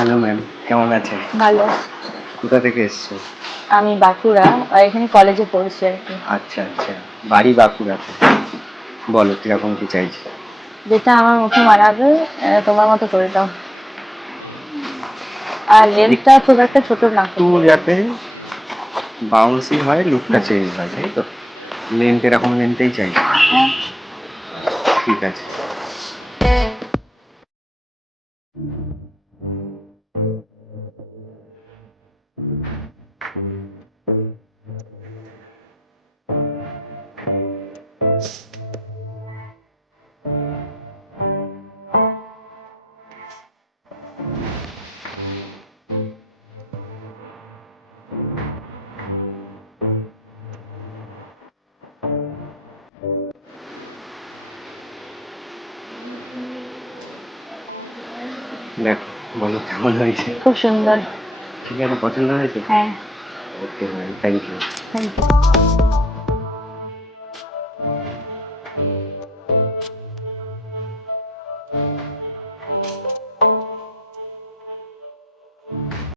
Hello ma'am, কেমন আছেন? ভালো। কোথা থেকে এসছো? আমি বাঁকুড়া আর এখানে কলেজে পড়ছি আর কি। আচ্ছা আচ্ছা, বাড়ি বাঁকুড়াতে। বলো কিরকম কি চাইছো? যেটা আমার মুখে মানাবে তোমার মতো করে দাও। আর লেন্সটা খুব একটা ছোট না একটু করতে। যাতে বাউন্সি হয়, লুকটা চেঞ্জ হয়, তাই তো? লেন্থ এরকম লেন্থেই চাইছো? হ্যাঁ। ঠিক আছে। দেখো, বলো কেমন হয়েছে? খুব সুন্দর। ঠিক আছে, পছন্দ হয়েছে? হ্যাঁ। Okay ma'am, thank you. Thank you.